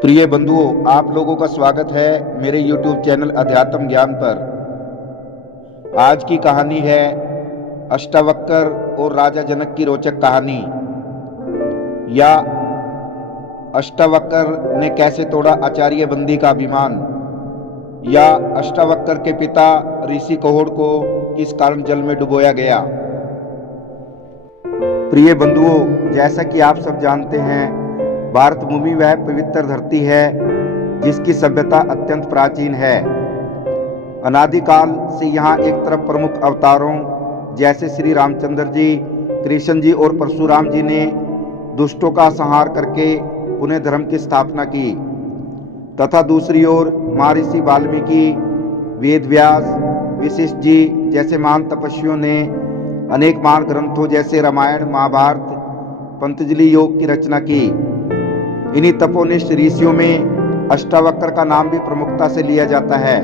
प्रिय बंधुओं, आप लोगों का स्वागत है मेरे YouTube चैनल अध्यात्म ज्ञान पर। आज की कहानी है अष्टावक्र और राजा जनक की रोचक कहानी, या अष्टावक्र ने कैसे तोड़ा आचार्य बंदी का अभिमान, या अष्टावक्र के पिता ऋषि कहोड़ को किस कारण जल में डुबोया गया। प्रिय बंधुओं, जैसा कि आप सब जानते हैं, भारत भूमि वह पवित्र धरती है जिसकी सभ्यता अत्यंत प्राचीन है। अनादिकाल से यहाँ एक तरफ प्रमुख अवतारों जैसे श्री रामचंद्र जी, कृष्ण जी और परशुराम जी ने दुष्टों का संहार करके पुनः धर्म की स्थापना की, तथा दूसरी ओर महर्षि वाल्मीकि, वेद व्यास, वशिष्ठ जी जैसे महान तपस्वियों ने अनेक महान ग्रंथों जैसे रामायण, महाभारत, पतंजलि योग की रचना की। इन्हीं तपोनिष्ठ ऋषियों में अष्टावक्र का नाम भी प्रमुखता से लिया जाता है,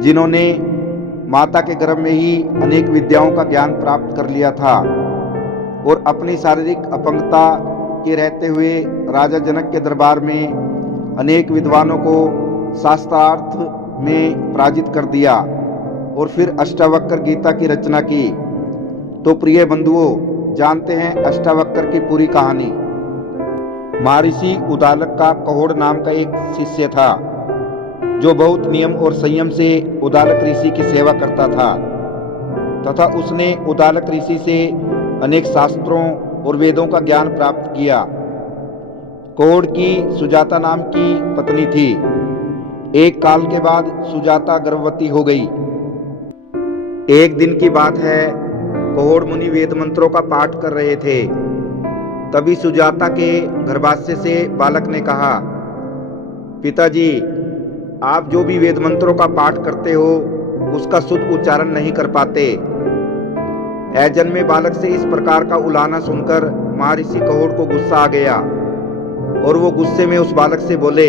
जिन्होंने माता के गर्भ में ही अनेक विद्याओं का ज्ञान प्राप्त कर लिया था और अपनी शारीरिक अपंगता के रहते हुए राजा जनक के दरबार में अनेक विद्वानों को शास्त्रार्थ में पराजित कर दिया और फिर अष्टावक्र गीता की रचना की। तो प्रिय बंधुओं, जानते हैं अष्टावक्र की पूरी कहानी। महर्षि उद्दालक का कहोड़ नाम का एक शिष्य था, जो बहुत नियम और संयम से उद्दालक ऋषि की सेवा करता था, तथा उसने उद्दालक ऋषि से अनेक शास्त्रों और वेदों का ज्ञान प्राप्त किया। कहोड़ की सुजाता नाम की पत्नी थी। एक काल के बाद सुजाता गर्भवती हो गई। एक दिन की बात है, कहोड़ मुनि वेद मंत्रों का पाठ कर रहे थे। तभी सुजाता के गर्भाशय से बालक ने कहा, पिताजी, आप जो भी वेद मंत्रों का पाठ करते हो उसका शुद्ध उच्चारण नहीं कर पाते। अजन्मे बालक से इस प्रकार का उलाहना सुनकर महर्षि कहोड़ को गुस्सा आ गया और वो गुस्से में उस बालक से बोले,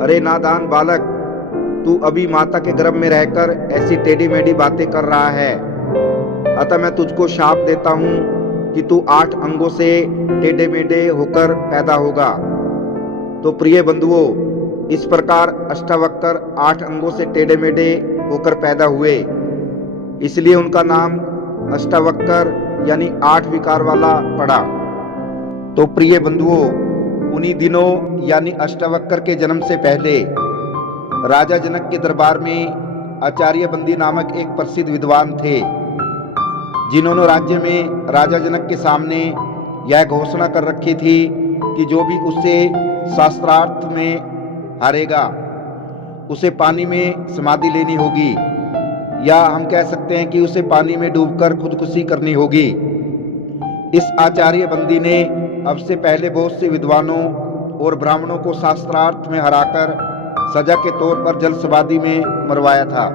अरे नादान बालक, तू अभी माता के गर्भ में रहकर ऐसी टेढ़ी मेढ़ी बातें कर रहा है। अतः मैं तुझको शाप देता हूँ कि तू 8 अंगों से टेढ़े मेढ़े होकर पैदा होगा। तो प्रिय बंधुओं, इस प्रकार अष्टावक्र 8 अंगों से टेढ़े मेढ़े होकर पैदा हुए, इसलिए उनका नाम अष्टावक्र यानी 8 विकार वाला पड़ा। तो प्रिय बंधुओं, उन्हीं दिनों यानी अष्टावक्र के जन्म से पहले राजा जनक के दरबार में आचार्य बंदी नामक एक प्रसिद्ध विद्वान थे, जिन्होंने राज्य में राजा जनक के सामने यह घोषणा कर रखी थी कि जो भी उससे शास्त्रार्थ में हारेगा उसे पानी में समाधि लेनी होगी, या हम कह सकते हैं कि उसे पानी में डूबकर खुदकुशी करनी होगी। इस आचार्य बंदी ने अब से पहले बहुत से विद्वानों और ब्राह्मणों को शास्त्रार्थ में हराकर सजा के तौर पर जल समाधि में मरवाया था।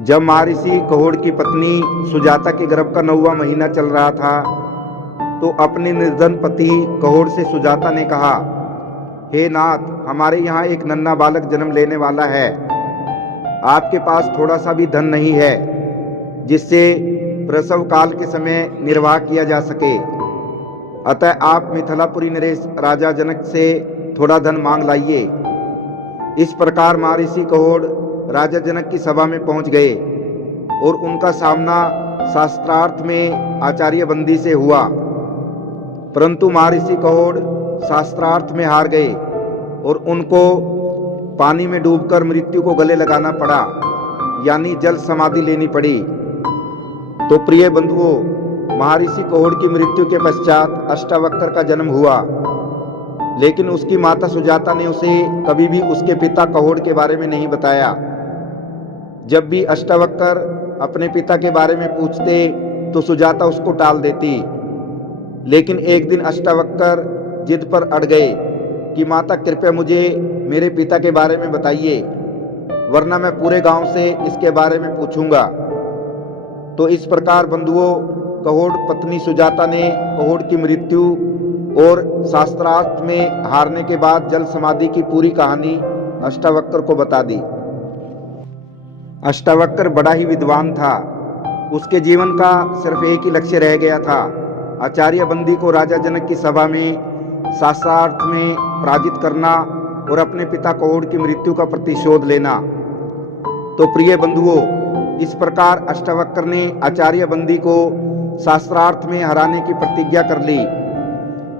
जब महर्षि कहोड़ की पत्नी सुजाता के गर्भ का 9वां महीना चल रहा था, तो अपने निर्धन पति कहोड़ से सुजाता ने कहा, हे नाथ, हमारे यहाँ एक नन्हा बालक जन्म लेने वाला है। आपके पास थोड़ा सा भी धन नहीं है जिससे प्रसव काल के समय निर्वाह किया जा सके। अतः आप मिथिलापुरी नरेश राजा जनक से थोड़ा धन मांग लाइए। इस प्रकार महर्षि कहोड़ राजा जनक की सभा में पहुंच गए और उनका सामना शास्त्रार्थ में आचार्य बंदी से हुआ, परंतु महर्षि कहोड़ शास्त्रार्थ में हार गए और उनको पानी में डूबकर मृत्यु को गले लगाना पड़ा, यानी जल समाधि लेनी पड़ी। तो प्रिय बंधुओं, महर्षि कहोड़ की मृत्यु के पश्चात अष्टावक्र का जन्म हुआ, लेकिन उसकी माता सुजाता ने उसे कभी भी उसके पिता कहोड़ के बारे में नहीं बताया। जब भी अष्टावक्र अपने पिता के बारे में पूछते तो सुजाता उसको टाल देती, लेकिन एक दिन अष्टावक्र जिद पर अड़ गए कि माता, कृपया मुझे मेरे पिता के बारे में बताइए, वरना मैं पूरे गांव से इसके बारे में पूछूंगा। तो इस प्रकार बंधुओं, कहोड़ पत्नी सुजाता ने कहोड़ की मृत्यु और शास्त्रार्थ में हारने के बाद जल समाधि की पूरी कहानी अष्टावक्र को बता दी। अष्टावक्र बड़ा ही विद्वान था। उसके जीवन का सिर्फ एक ही लक्ष्य रह गया था, आचार्य बंदी को राजा जनक की सभा में शास्त्रार्थ में पराजित करना और अपने पिता कौड़ की मृत्यु का प्रतिशोध लेना। तो प्रिय बंधुओं, इस प्रकार अष्टावक्र ने आचार्य बंदी को शास्त्रार्थ में हराने की प्रतिज्ञा कर ली,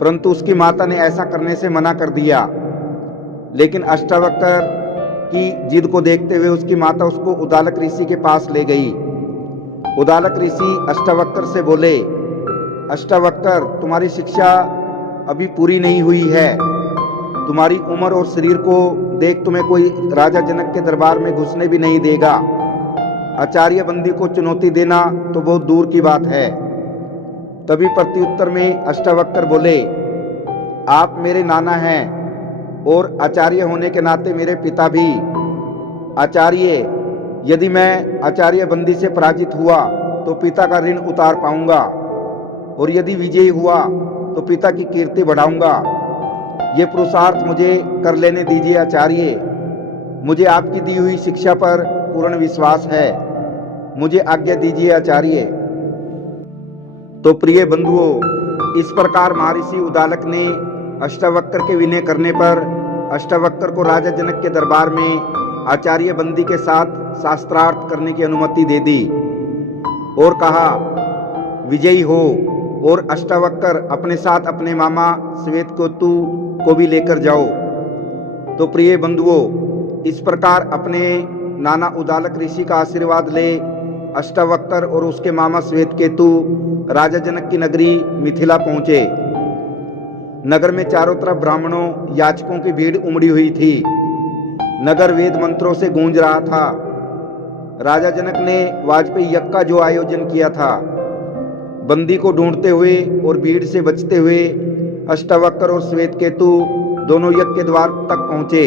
परंतु उसकी माता ने ऐसा करने से मना कर दिया। लेकिन अष्टावक्र की जिद को देखते हुए उसकी माता उसको उदालक ऋषि के पास ले गई। उदालक ऋषि अष्टावक्र से बोले, अष्टावक्र, तुम्हारी शिक्षा अभी पूरी नहीं हुई है। तुम्हारी उम्र और शरीर को देख तुम्हें कोई राजा जनक के दरबार में घुसने भी नहीं देगा। आचार्य बंदी को चुनौती देना तो बहुत दूर की बात है। तभी प्रत्युत्तर में अष्टावक्र बोले, आप मेरे नाना हैं और आचार्य होने के नाते मेरे पिता भी। आचार्य, यदि मैं आचार्य बंदी से पराजित हुआ तो पिता का ऋण उतार पाऊंगा, और यदि विजयी हुआ तो पिता की कीर्ति बढ़ाऊंगा। ये पुरुषार्थ मुझे कर लेने दीजिए आचार्य। मुझे आपकी दी हुई शिक्षा पर पूर्ण विश्वास है। मुझे आज्ञा दीजिए आचार्य। तो प्रिय बंधुओं, इस प्रकार महर्षि उदालक ने अष्टावक्र के विनय करने पर अष्टावक्र को राजा जनक के दरबार में आचार्य बंदी के साथ शास्त्रार्थ करने की अनुमति दे दी और कहा, विजयी हो और अष्टावक्र अपने साथ अपने मामा श्वेतकेतु को भी लेकर जाओ। तो प्रिय बंधुओं, इस प्रकार अपने नाना उदालक ऋषि का आशीर्वाद ले अष्टावक्र और उसके मामा श्वेतकेतु राजा जनक की नगरी मिथिला पहुंचे। नगर में चारों तरफ ब्राह्मणों याचकों की भीड़ उमड़ी हुई थी। नगर वेद मंत्रों से गूंज रहा था। राजा जनक ने वाजपेयी यज्ञ का जो आयोजन किया था, बंदी को ढूंढते हुए और भीड़ से बचते हुए अष्टावक्र और श्वेतकेतु दोनों यज्ञ के द्वार तक पहुंचे।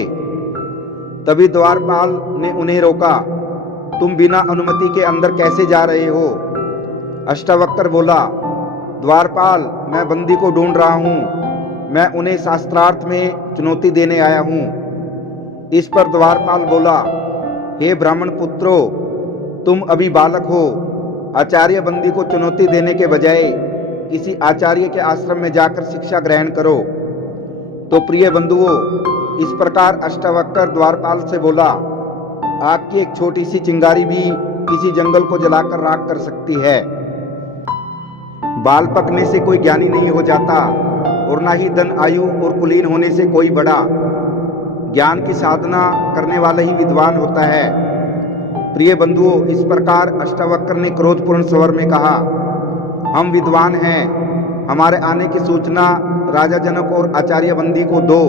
तभी द्वारपाल ने उन्हें रोका, तुम बिना अनुमति के अंदर कैसे जा रहे हो? अष्टावक्र बोला, द्वारपाल, मैं बंदी को ढूंढ रहा हूं। मैं उन्हें शास्त्रार्थ में चुनौती देने आया हूं। इस पर द्वारपाल बोला, हे ब्राह्मण पुत्रों, तुम अभी बालक हो। आचार्य बंदी को चुनौती देने के बजाय किसी आचार्य के आश्रम में जाकर शिक्षा ग्रहण करो। तो प्रिय बंधुओं, इस प्रकार अष्टावक्र द्वारपाल से बोला, आग की एक छोटी सी चिंगारी भी किसी जंगल को जलाकर राख कर सकती है। बाल पकने से कोई ज्ञानी नहीं हो जाता और ना ही धन, आयु और कुलीन होने से कोई बड़ा। ज्ञान की साधना करने वाला ही विद्वान होता है। प्रिय बंधुओं, इस प्रकार अष्टावक्र ने क्रोधपूर्ण स्वर में कहा, हम विद्वान हैं। हमारे आने की सूचना राजा जनक और आचार्य बंदी को दो।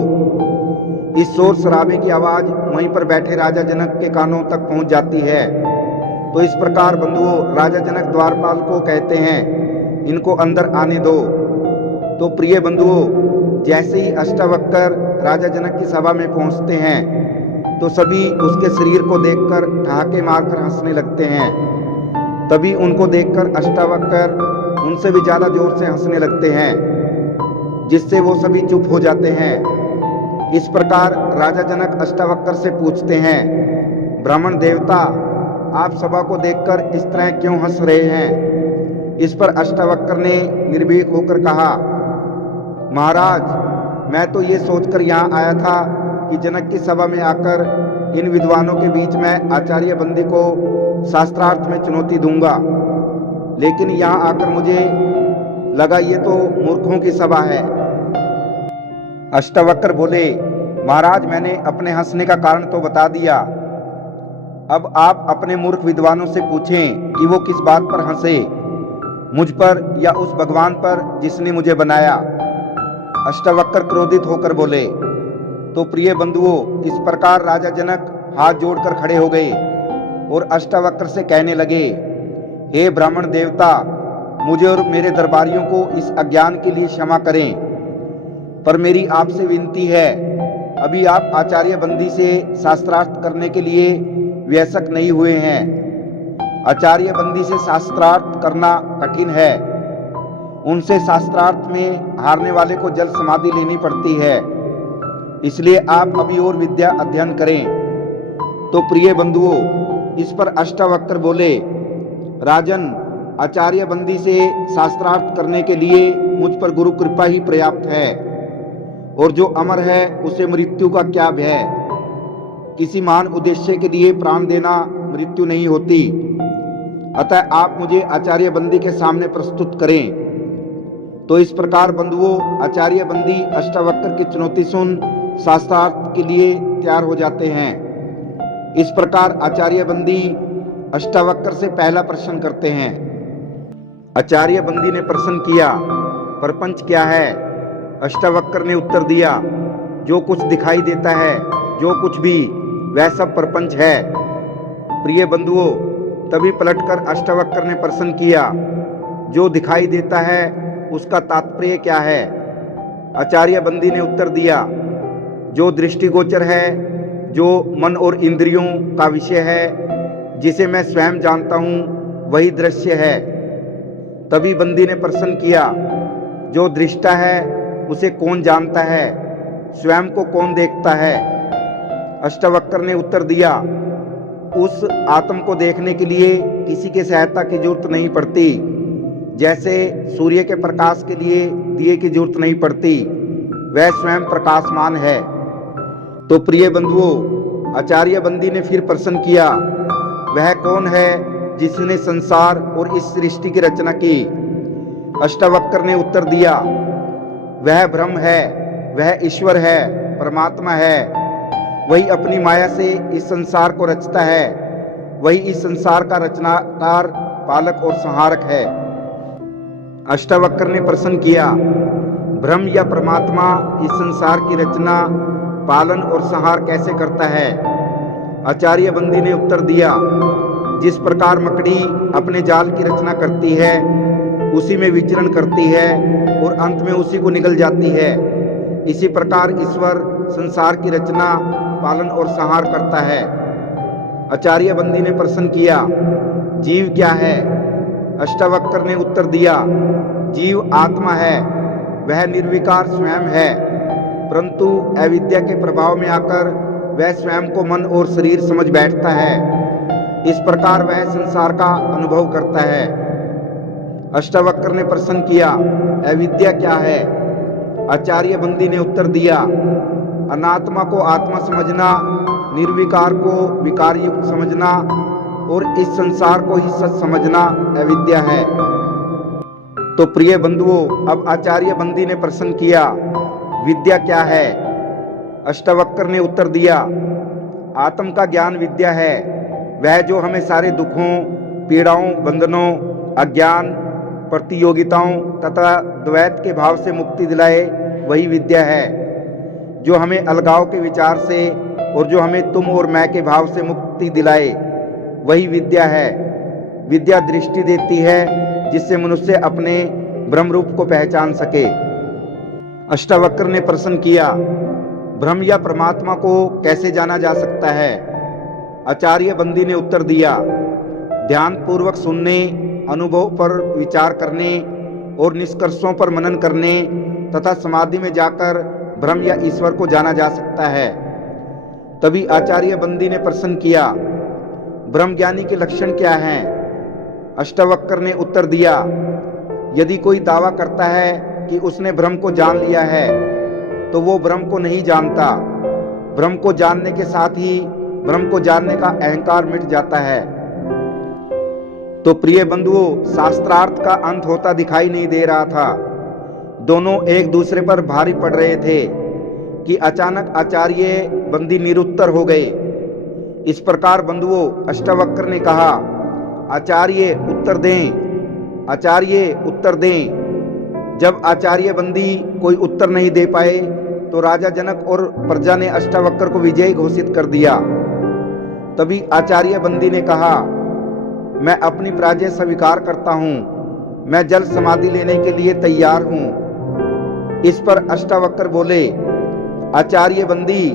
इस शोर शराबे की आवाज वहीं पर बैठे राजा जनक के कानों तक पहुंच जाती है। तो इस प्रकार बंधुओं, राजा जनक द्वारपाल को कहते हैं, इनको अंदर आने दो। तो प्रिय बंधुओं, जैसे ही अष्टावक्र राजा जनक की सभा में पहुंचते हैं तो सभी उसके शरीर को देखकर ठहाके मारकर हंसने लगते हैं। तभी उनको देखकर अष्टावक्र उनसे भी ज्यादा जोर से हंसने लगते हैं, जिससे वो सभी चुप हो जाते हैं। इस प्रकार राजा जनक अष्टावक्र से पूछते हैं, ब्राह्मण देवता, आप सभा को देखकर इस तरह क्यों हंस रहे हैं? इस पर अष्टावक्र ने निर्भीक होकर कहा, महाराज, मैं तो ये सोचकर यहाँ आया था कि जनक की सभा में आकर इन विद्वानों के बीच में आचार्य बंदी को शास्त्रार्थ में चुनौती दूंगा, लेकिन यहाँ आकर मुझे लगा ये तो मूर्खों की सभा है। अष्टावक्र बोले, महाराज, मैंने अपने हंसने का कारण तो बता दिया। अब आप अपने मूर्ख विद्वानों से पूछें कि वो किस बात पर हंसे, मुझ पर या उस भगवान पर जिसने मुझे बनाया। अष्टावक्र क्रोधित होकर बोले। तो प्रिय बंधुओं, इस प्रकार राजा जनक हाथ जोड़कर खड़े हो गए और अष्टावक्र से कहने लगे, हे ब्राह्मण देवता, मुझे और मेरे दरबारियों को इस अज्ञान के लिए क्षमा करें, पर मेरी आपसे विनती है, अभी आप आचार्य बंदी से शास्त्रार्थ करने के लिए वयस्क नहीं हुए हैं। आचार्य बंदी से शास्त्रार्थ करना कठिन है। उनसे शास्त्रार्थ में हारने वाले को जल समाधि लेनी पड़ती है। इसलिए आप अभी और विद्या अध्ययन करें। तो प्रिय बंधुओं, इस पर अष्टावक्र बोले, राजन, आचार्य बंदी से शास्त्रार्थ करने के लिए मुझ पर गुरु कृपा ही पर्याप्त है। और जो अमर है उसे मृत्यु का क्या भय। किसी महान उद्देश्य के लिए प्राण देना मृत्यु नहीं होती। अतः आप मुझे आचार्य बंदी के सामने प्रस्तुत करें। तो इस प्रकार बंधुओं, आचार्य बंदी अष्टावक्र की चुनौती सुन शास्त्रार्थ के लिए तैयार हो जाते हैं। इस प्रकार आचार्य बंदी अष्टावक्र से पहला प्रश्न करते हैं। आचार्य बंदी ने प्रश्न किया, प्रपंच क्या है? अष्टावक्र ने उत्तर दिया, जो कुछ दिखाई देता है, जो कुछ भी, वह सब प्रपंच है। प्रिय बंधुओं, तभी पलटकर अष्टावक्र ने प्रश्न किया, जो दिखाई देता है उसका तात्पर्य क्या है? आचार्य बंदी ने उत्तर दिया, जो दृष्टिगोचर है, जो मन और इंद्रियों का विषय है, जिसे मैं स्वयं जानता हूँ, वही दृश्य है। तभी बंदी ने प्रश्न किया, जो दृष्टा है उसे कौन जानता है? स्वयं को कौन देखता है? अष्टावक्र ने उत्तर दिया, उस आत्म को देखने के लिए किसी की सहायता की जरूरत नहीं पड़ती। जैसे सूर्य के प्रकाश के लिए दिए की जरूरत नहीं पड़ती, वह स्वयं प्रकाशमान है। तो प्रिय बंधुओं, आचार्य बंदी ने फिर प्रश्न किया, वह कौन है जिसने संसार और इस सृष्टि की रचना की? अष्टावक्र ने उत्तर दिया, वह ब्रह्म है, वह ईश्वर है, परमात्मा है। वही अपनी माया से इस संसार को रचता है। वही इस संसार का रचनाकार, पालक और संहारक है। अष्टावक्र ने प्रश्न किया, ब्रह्म या परमात्मा इस संसार की रचना, पालन और संहार कैसे करता है? आचार्य बंदी ने उत्तर दिया, जिस प्रकार मकड़ी अपने जाल की रचना करती है, उसी में विचरण करती है और अंत में उसी को निगल जाती है, इसी प्रकार ईश्वर संसार की रचना, पालन और संहार करता है। आचार्य बंदी ने प्रश्न किया, जीव क्या है? अष्टावक्र ने उत्तर दिया, जीव आत्मा है, वह निर्विकार स्वयं है, परंतु अविद्या के प्रभाव में आकर वह स्वयं को मन और शरीर समझ बैठता है। इस प्रकार वह संसार का अनुभव करता है। अष्टावक्र ने प्रश्न किया, अविद्या क्या है? आचार्य बंदी ने उत्तर दिया, अनात्मा को आत्मा समझना, निर्विकार को विकार युक्त समझना और इस संसार को ही सच समझना अविद्या है। तो प्रिय बंधुओं, अब आचार्य बंदी ने प्रश्न किया, विद्या क्या है? अष्टावक्र ने उत्तर दिया, आत्म का ज्ञान विद्या है। वह जो हमें सारे दुखों, पीड़ाओं, बंधनों, अज्ञान, प्रतियोगिताओं तथा द्वैत के भाव से मुक्ति दिलाए, वही विद्या है। जो हमें अलगाव के विचार से और जो हमें तुम और मैं के भाव से मुक्ति दिलाए, वही विद्या है। विद्या दृष्टि देती है, जिससे मनुष्य अपने ब्रह्म रूप को पहचान सके। अष्टावक्र ने प्रश्न किया, ब्रह्म या परमात्मा को कैसे जाना जा सकता है? आचार्य बंदी ने उत्तर दिया, ध्यान पूर्वक सुनने, अनुभव पर विचार करने और निष्कर्षों पर मनन करने तथा समाधि में जाकर ब्रह्म या ईश्वर को जाना जा सकता है। तभी आचार्य बंदी ने प्रश्न किया, ब्रह्म ज्ञानी के लक्षण क्या हैं? अष्टावक्र ने उत्तर दिया, यदि कोई दावा करता है कि उसने ब्रह्म को जान लिया है, तो वो ब्रह्म को नहीं जानता। ब्रह्म को जानने के साथ ही ब्रह्म को जानने का अहंकार मिट जाता है। तो प्रिय बंधुओं, शास्त्रार्थ का अंत होता दिखाई नहीं दे रहा था। दोनों एक दूसरे पर भारी पड़ रहे थे कि अचानक आचार्य बंदी निरुत्तर हो गए। इस प्रकार बंधुओं, अष्टावक्र ने कहा, आचार्य उत्तर दें, आचार्य उत्तर दें। जब आचार्य बंदी कोई उत्तर नहीं दे पाए, तो राजा जनक और प्रजा ने अष्टावक्र को विजयी घोषित कर दिया। तभी आचार्य बंदी ने कहा, मैं अपनी पराजय स्वीकार करता हूँ, मैं जल समाधि लेने के लिए तैयार हूँ। इस पर अष्टावक्र बोले, आचार्य बंदी,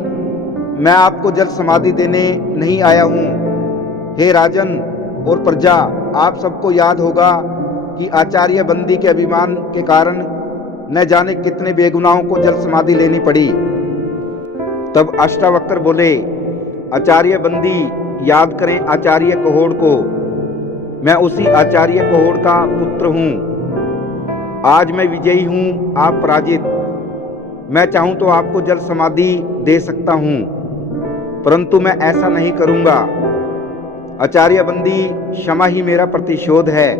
मैं आपको जल समाधि देने नहीं आया हूँ। हे राजन और प्रजा, आप सबको याद होगा कि आचार्य बंदी के अभिमान के कारण न जाने कितने बेगुनाहों को जल समाधि लेनी पड़ी। तब अष्टावक्र बोले, आचार्य बंदी, याद करें आचार्य कहोड़ को। मैं उसी आचार्य कहोड़ का पुत्र हूँ। आज मैं विजयी हूँ, आप पराजित। मैं चाहूं तो आपको जल समाधि दे सकता हूं, परंतु मैं ऐसा नहीं करूंगा। आचार्य बंदी, क्षमा ही मेरा प्रतिशोध है।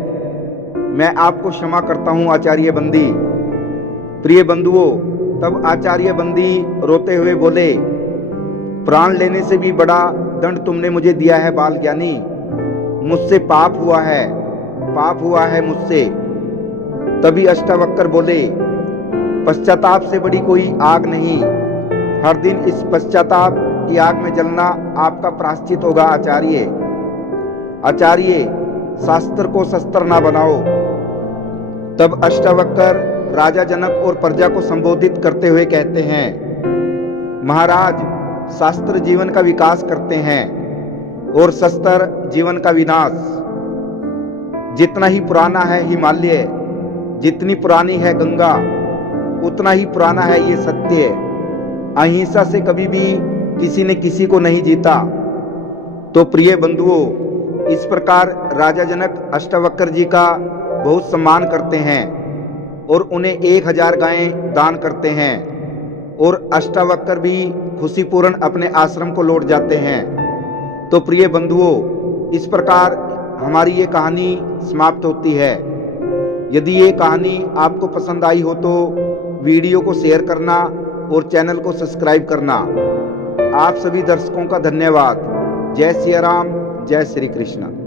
मैं आपको क्षमा करता हूं आचार्य बंदी। प्रिय बंधुओं, तब आचार्य बंदी रोते हुए बोले, प्राण लेने से भी बड़ा दंड तुमने मुझे दिया है बाल ज्ञानी। मुझसे पाप हुआ है मुझसे। तभी अष्टावक्र बोले, पश्चाताप से बड़ी कोई आग नहीं। हर दिन इस पश्चाताप की आग में जलना आपका प्रायश्चित होगा आचार्य, शास्त्र को शस्त्र ना बनाओ। तब अष्टावक्र राजा जनक और प्रजा को संबोधित करते हुए कहते हैं, महाराज, शास्त्र जीवन का विकास करते हैं और शस्त्र जीवन का विनाश। जितना ही पुराना है हिमालय, जितनी पुरानी है गंगा, उतना ही पुराना है ये सत्य। अहिंसा से कभी भी किसी ने किसी को नहीं जीता। तो प्रिय बंधुओं, इस प्रकार राजा जनक अष्टावक्र जी का बहुत सम्मान करते हैं और उन्हें 1000 गायें दान करते हैं और अष्टावक्र भी खुशीपूर्ण अपने आश्रम को लौट जाते हैं। तो प्रिय बंधुओं, इस प्रकार हमारी ये कहानी समाप्त होती है। यदि ये कहानी आपको पसंद आई हो तो वीडियो को शेयर करना और चैनल को सब्सक्राइब करना। आप सभी दर्शकों का धन्यवाद। जय सिया राम, जय श्री कृष्ण।